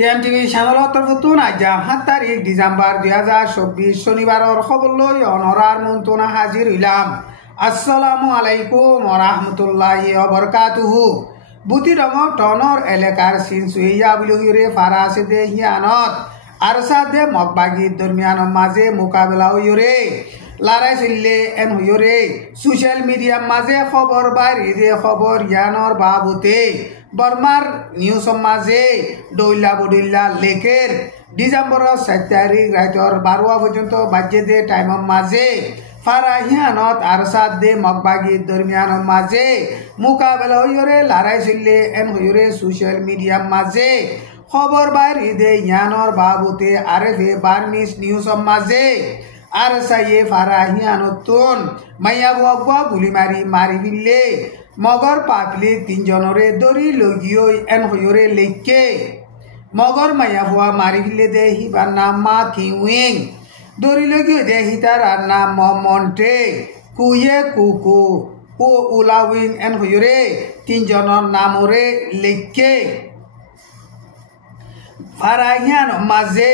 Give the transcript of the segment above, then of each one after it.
টিএমটিভি চ্যানেলৰ তৰফতো আজি 7 তাৰিখ ডিচেম্বৰ 2024 শনিবাৰৰ খবৰ লৈ অনৰাৰ মন্তনা হাজিৰ হইলাম। আসসালামু আলাইকুম ওয়া ৰাহমাতুল্লাহি ওয়া বাৰাকাতুহু। বুটি ৰঙৰ টনৰ এলেকাৰ সিনসুইয়া বুলিৰে ফাৰাছে দে হিয়ানত আৰসাদে মকবাগী দৰমিয়ানৰ মাজে মোকাবিলা হইৰে লাৰাই চিল্লে এন হইৰে সোশ্যাল মিডিয়াৰ মাজে খবৰ বাইৰে খবৰ ইয়ানৰ বাবুতে বর্মার নিউজ মাঝে দৈলা বদৈলা লেখের ডিসেম্বর 7 তারিখ রাইতর 12 পর্যন্ত বাজে দে টাইমের মাঝে ফারাহিয়ানত আরসাদ দে মকবাগী দরমিয়ানের মাঝে মোকাবেলা হইরে লড়াই চললে এন হইরে সোশ্যাল মিডিয়ার মাঝে খবর বাইরে দে ইয়ানোর বাবুতে আরফে বার্মিস নিউজ মাঝে আরসাইয়ে ফারাহিয়ানতুন মাইয়া বুয়া গুলি মারি ফিরলে মগর পাকলি 3 জনরে দরি লগিও এন হইরে লেখকে মগর মাইয়া হুয়া মারি ফিলে দে হিবার নাম মা কিউইং দরি লগিও দে হিতার নাম মমন্টে কুয়ে কুকু ও উলাউইং এন হইরে 3 জনের নামরে লেখকে ফারাহিয়ান মাঝে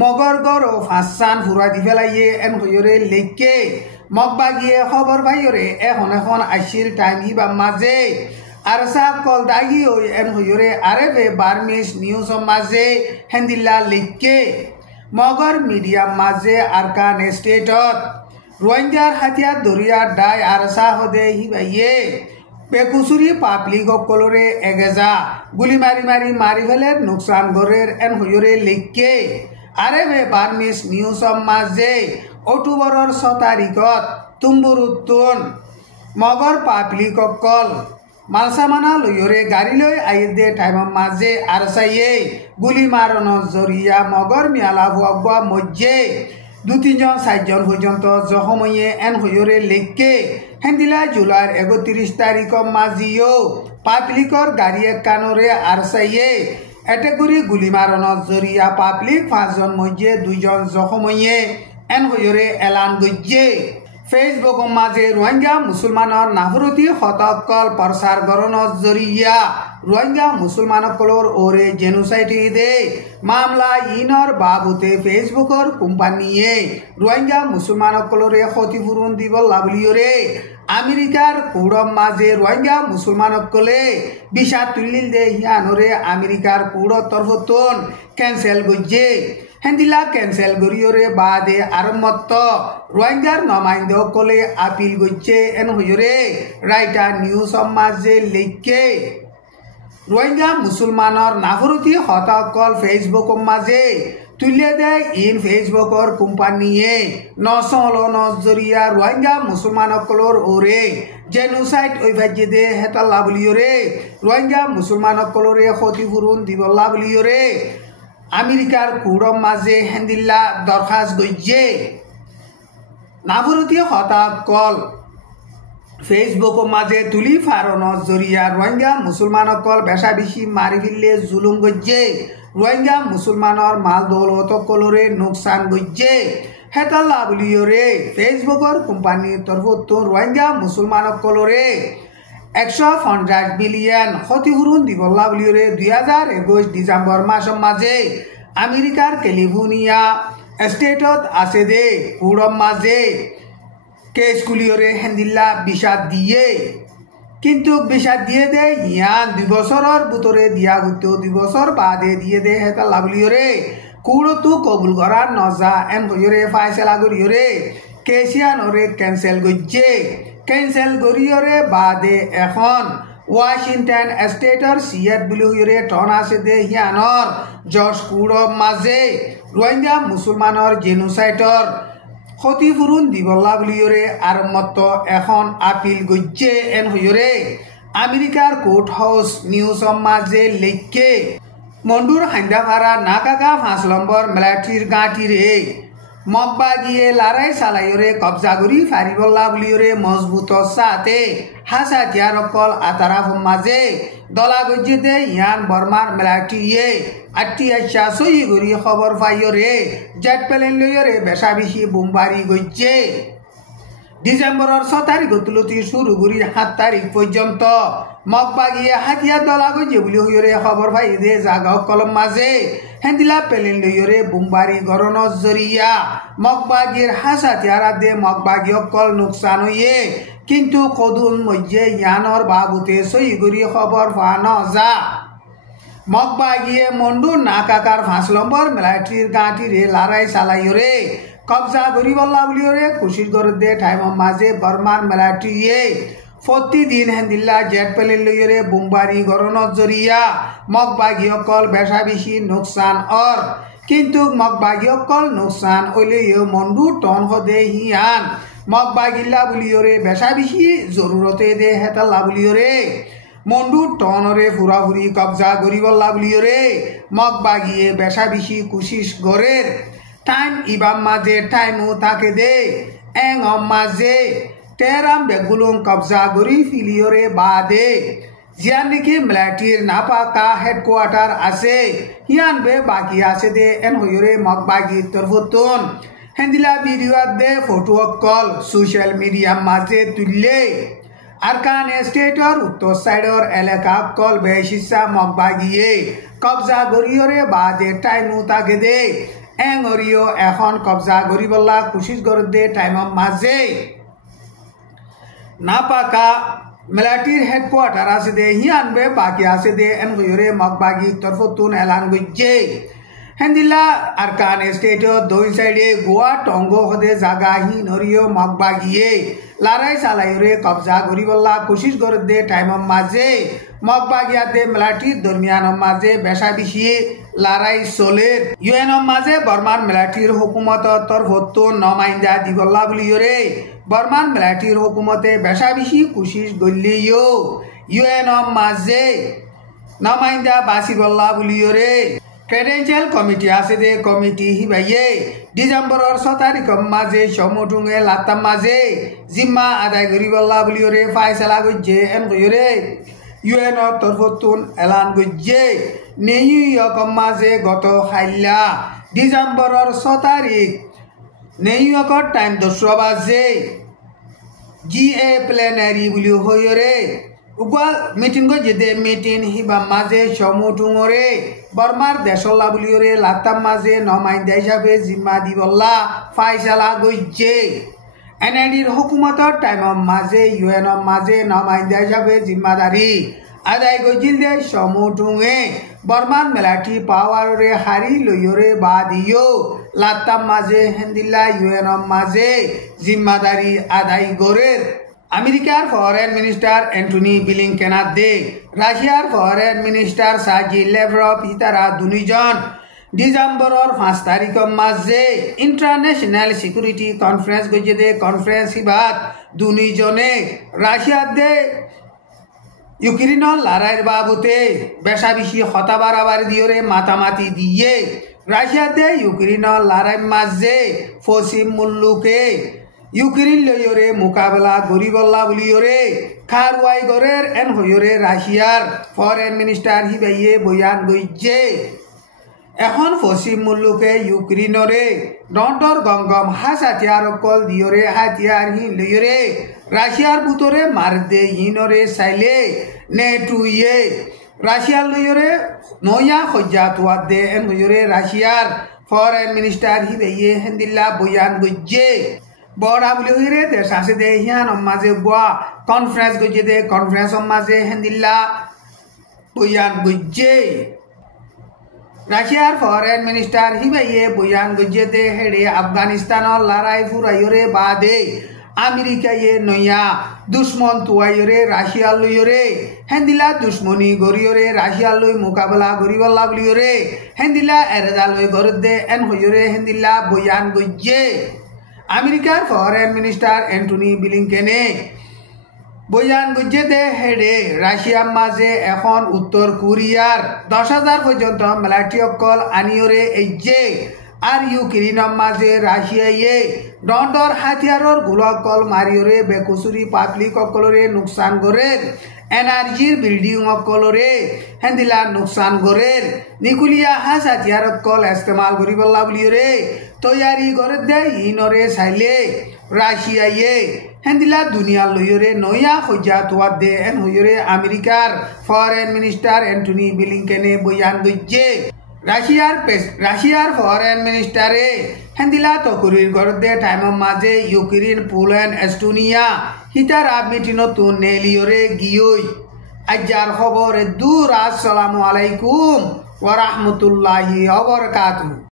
মগর গরো ফাঁসান ফুরা দি ফেলাইয়ে এন হইরে লেখকে মকবাগিয়ে খবর ভাইরে এখন আইছিল টাইম হিবা মাঝে আরসা কল দাগি এন হইরে আরেবে বার্মিস নিউজ মাঝে হেন্দিল্লা লিখকে মগর মিডিয়া মাঝে আরকান স্টেটত রোহিঙ্গার হাতিয়ার দরিয়া ডাই আরসা হদে হিবাইয়ে বেকুসুরি পাবলিক কলরে এগেজা গুলি মারি ফেলে নুকসান গরের এন হইরে লিখকে আরেবে বার্মিস নিউজ মাঝে অক্টোবরের 6 তারিখত তুম্বুরুত্তুন মগর পাবলিক কল মালসামানা লইরে গাড়ি লই আইদে টাইমের মাঝে আরসাইয়ে গুলি মারণ জরিয়া মগর মিয়ালা ভুয়া মজ্জে 2-3 জন 4 জন পর্যন্ত জখময়ে এন হইরে লেখকে হেন্দিলা জুলাইর 31 তারিখ মাঝিও পাবলিকর গাড়ি কানরে আরসাইয়ে এটেগুড়ি গুলি মারণ জরিয়া পাবলিক 5 জন মজ্জে 2 জন জখময়ে এন হইরে এলান গজ্জে ফেসবুক মাঝে রোহিঙ্গা মুসলমানের নাফরতি হতকল প্রচার গরণর জরিয়া রোহিঙ্গা মুসলমানকলর ওরে জেনোসাইড দে মামলা ইনর বাবুতে ফেসবুকর কোম্পানিয়ে রোহিঙ্গা মুসলমানকলরে ক্ষতিপূরণ দিব লাভলিয়রে আমেরিকার কুড়ম মাঝে রোহিঙ্গা মুসলমানকলে ভিসা তুলিল দে হিয়ানরে আমেরিকার কুড়র তরফতন ক্যান্সেল গজ্জে হেন্দিলা ক্যান্সেল গরিয়রে বাদে আরমত্ত রোহিঙ্গার নমাইন্দ কলে আপিল গজ্জে এন হইরে রাইটার নিউজ মাঝে লেখকে রোহিঙ্গা মুসলমানের নাফরতি হতাকল ফেসবুক মাঝে তুলে দেয় ইন ফেসবুকর কোম্পানিয়ে নসল নজরিয়া রোহিঙ্গা মুসলমানকলর ওরে জেনোসাইড ওইভাজে দে হেতাল্লা বলিয়রে রোহিঙ্গা মুসলমানকলরে ক্ষতিপূরণ দিবল্লা বলিয়রে আমেরিকার কুড়ম মাঝে হেন্দিল্লা দরখাস্ত গজ্জে নাফরতি হতাকল ফেসবুক মাঝে তুলি ফারণ জরিয়া রোহিঙ্গা মুসলমানকল বেশা বেশি মারি ফিরলে জুলুম গজ্জে রোহিঙ্গা মুসলমানের মাল দৌলত কলরে নোকসান গজ্জে হেতাল্লা বলিয়রে ফেসবুকর কোম্পানির তরফত রোহিঙ্গা মুসলমানকলরে 150 বিলিয়ন ক্ষতিপূরণ দিবল্লা বলিয়রে 2021 ডিসেম্বর মাসের মাঝে আমেরিকার ক্যালিফোর্নিয়া স্টেটত আছে দে কুড়ম মাঝে কেসগুলিয়রে হেন্দিল্লা বিষাদ দিয়ে কিন্তু বিষাদ দিয়ে দে ইয়ান 2 বছরের ভিতরে দিয়া হইতো 2 বছর বাদে দিয়ে দে হেতাল্লা বলিয়রে কুড়তো কবুল করার নজা এন হইরে ফাইসলা করিয়রে কেসিয়ানরে ক্যান্সেল গজ্জে ক্যান্সেল গরিয়রে বাদে এখন ওয়াশিংটন স্টেটর সিয়াট বুলিয়রে টন আছে দে হিয়ানর জর্জ কুড়ম মাঝে রোহিঙ্গা মুসলমানের জেনোসাইডর ক্ষতিপূরণ দিবল্লা বুলিয়রে আর মত এখন আপিল গজ্জে এন হইরে আমেরিকার কোর্ট হাউস নিউজ মাঝে লেখকে মন্ডুর হাইন্দাভাড়া নাকাকা 5 নম্বর মিলিটারির গাঁটিরে মকবাগিয়ে লড়াই চালাইরে কবজা করি ফারিবল্লা বুলিয়রে মজবুত সাথে হাসাতিয়ার কল আতারাফ মাঝে দলা গজ্জে দে ইয়ান বর্মার মিলিটারিয়ে আট্টিয়া সই গরি খবর পাইয়রে জেট প্লেন লইরে বেশা বেশি বোমবারি গজ্জে ডিসেম্বরের 6 তারিখ তুলতি শুরু করি 7 তারিখ পর্যন্ত মগবাগিয়ে হাতিয়ার দলাগো যেগুলি হইরে খবর পাই দে জাগা কলম মাঝে হেন্দিলা পেলেন লইরে বুমবারি গরন জরিয়া মগবাগির হাসাতিয়ারা দে মগবাগি অকল নুকসান হইয়ে কিন্তু কদুন মধ্যে ইয়ানর বাবুতে সই করি খবর পানো যা মগবাগিয়ে মন্ডু নাকাকার 5 নম্বর মিলিটারির গাঁটিরে লড়াই চালাইরে কবজা করি বল্লা বলিওরে খুশির গরদে টাইম মাঝে বর্মার মিলিটারিয়ে প্রতিদিন হেন্দিল্লা জেট পেলেন লইরে বুমবারি গরন জরিয়া মগবাগি অকল বেশা বেশি নুকসান অর কিন্তু মগবাগি অকল নুকসান হইলেও মন্ডু টন হদে হিয়ান মগবাগিল্লা বলিওরে বেশা বেশি জরুরতে দে হেতাল্লা বলিওরে মন্ডু টনরে ফুরাফুরি কবজা গরিবল্লা বলিওরে মগবাগিয়ে বেশা বেশি কুশিস গরের টাইম ইবাম মাঝে টাইমও তাকে দে এং মাঝে টেরাম বেগুলুম কবজা গরি ফিলিওরে বাদে জিয়ান নাকি মিলিটারির নাপাকা হেডকোয়ার্টার আছে হিয়ান বে বাকি আছে দে এন হইরে মগবাগি তরফতুন হেন্দিলা ভিডিও দে ফটো কল সোশ্যাল মিডিয়া মাঝে তুললে আরকান স্টেটর উত্তর সাইডর এলাকা কল বেশিসা মগবাগিয়ে কবজা গরিওরে বাদে টাইমও তাকে দে এং অরিও এখন কবজা গরিবল্লা কুশিস গরদে টাইম মাঝে নাপাকা মিলিটারির হেডকোয়ার্টার আছে দে হিয়ান বে বাকি আছে দে এন হইরে মগবাগি তরফতুন এলান গজ্জে হেন্দিলা আরকান স্টেটর দুই সাইডে গোয়া টঙ্গো হদে জাগা হি নরিও মগবাগিয়ে লড়াই চালাইরে কবজা গরিবল্লা কুশিস গরদে টাইম মাঝে মগবাগিয়াতে মিলিটারির দরমিয়ান মাঝে বেশা বেশি লড়াই চলের ইউএন মাঝে বর্মার মিলিটারির হুকুমত তরফতুন নমাইন্দা দিবল্লা বলিওরে বর্মান মিলিটারির হুকুমতে বেশা বেশি কুশিস গল্লিও ইউএন মাঝে নমাইন্দা বাসিবল্লা বলিওরে ক্রেডেন্সিয়াল কমিটি আছে দে কমিটি হিবাইয়ে ডিসেম্বরের 6 তারিখ মাঝে সমুটুঙে লাতাম মাঝে জিম্মা আদায় করিবল্লা বলিওরে ফাইসলা গজ্জে এন কইরে ইউএন তরফতুন এলান গজ্জে নিউ ইয়র্ক মাঝে গত খাইলা ডিসেম্বরের 6 তারিখ নিউ ইয়র্কর টাইম 10 বাজে জিএ প্লেনারি বলি হইরে উগা মিটিং গজে দে মিটিং হিবা মাঝে সমুটুঙরে বর্মার দেশল্লা বলিওরে লাতাম মাঝে নমাইন্দা হিসাবে জিম্মা দিবল্লা ফাইসালা গজ্জে এনআইডির হুকুমতর টাইম মাঝে ইউএন মাঝে নমাইন্দা হিসাবে জিম্মাদারি আদায় গজিল দে সমুটুঙে বর্মান মিলিটারি পাওয়ারে হারি লইরে বাদিও লাতাম মাঝে হেন্দিল্লা ইউএন মাঝে জিম্মাদারি আদায় গরের আমেরিকার ফরেন মিনিস্টার অ্যান্টনি ব্লিংকেন দে রাশিয়ার ফরেন মিনিস্টার সার্জি লেভরভ ইতারা দুজন ডিসেম্বরের 5 তারিখ মাঝে ইন্টারন্যাশনাল সিকিউরিটি কনফারেন্স গজে দে কনফারেন্স হিবাত দুজনে রাশিয়ার দে ইউক্রেনের লড়াইয়ের বাবুতে বেশা বেশি হতা বাড়াবার দিওরে মাতামাতি দিয়ে রাশিয়ার দে ইউক্রেনের লড়াই মাঝে পশ্চিম মুল্লুকে ইউক্রেন লইরে মোকাবেলা গরিবল্লা বলিওরে খারওয়াই গরের এন হইরে রাশিয়ার ফরেন মিনিস্টার হিবাইয়ে বয়ান গইজে এখন পশ্চিম মুল্লুকে ইউক্রেনরে ডন্টর গঙ্গম হাতিয়ার কল দিওরে হাতিয়ার হি লইরে রাশিয়ার বুতরে মার দে হিনরে চাইলে নেটুইয়ে রাশিয়ার লইরে নয়া খজ্জা তোয়া দে এন হইরে রাশিয়ার ফরেন মিনিস্টার হিবাইয়ে হেন্দিল্লা বয়ান গইজে বড়া বলি হইরে দেশ আছে দে হিয়ান মাঝে গোয়া কনফারেন্স গজে দে কনফারেন্স মাঝে হেন্দিল্লা বয়ান গজ্জে রাশিয়ার ফরেন মিনিস্টার হিবাইয়ে বয়ান গজ্জে দে হেডে আফগানিস্তানের লড়াই ফুরাইরে বাদে আমেরিকায়ে নয়া দুশ্মন তুয়াইরে রাশিয়ার লইরে হেন্দিলা দুশ্মনী গরিয়রে রাশিয়ার লই মোকাবেলা গরিবল্লা বলিয়রে হেন্দিলা এরেদা লই গরদ দে এন হইরে হেন্দিল্লা বয়ান গজ্জে আমেরিকার ফরেন মিনিস্টার অ্যান্টনি ব্লিংকেনে বয়ান গজ্জে দে হেডে রাশিয়ার মাঝে এখন উত্তর কোরিয়ার 10,000 পর্যন্ত মিলিটারি অকল আনিয়রে এজে আর ইউক্রেনের মাঝে রাশিয়ায়ে ডন্ডর হাতিয়ারর গুলকল মারিয়রে বেকুসুরি পাবলিক অকলরে নুকসান গরের এনার্জির বিল্ডিং অকলরে হেন্দিলা নুকসান গরের নিকুলিয়া হাস হাতিয়ার অকল ইস্তেমাল করিবল্লা বলিয়রে তৈয়ারি করে দে ইনরে চাইলে রাশিয়ায়ে হেন্দিলা দুনিয়া লইরে নয়া খোঁজা তোয়া দে এন হইরে আমেরিকার ফরেন মিনিস্টার অ্যান্টনি ব্লিংকেনে বয়ান গজ্জে রাশিয়ার ফরেন মিনিস্টারে হেন্দিলা তকুরির গরদে টাইম মাঝে ইউক্রেন পোল্যান্ড এস্টোনিয়া হিতার মিটিনো তো নেলিয়রে গিয়ই আজ্জার খবরে দূর আসসালামু আলাইকুম ওয়া রাহমাতুল্লাহি ওয়া বারাকাতুহু।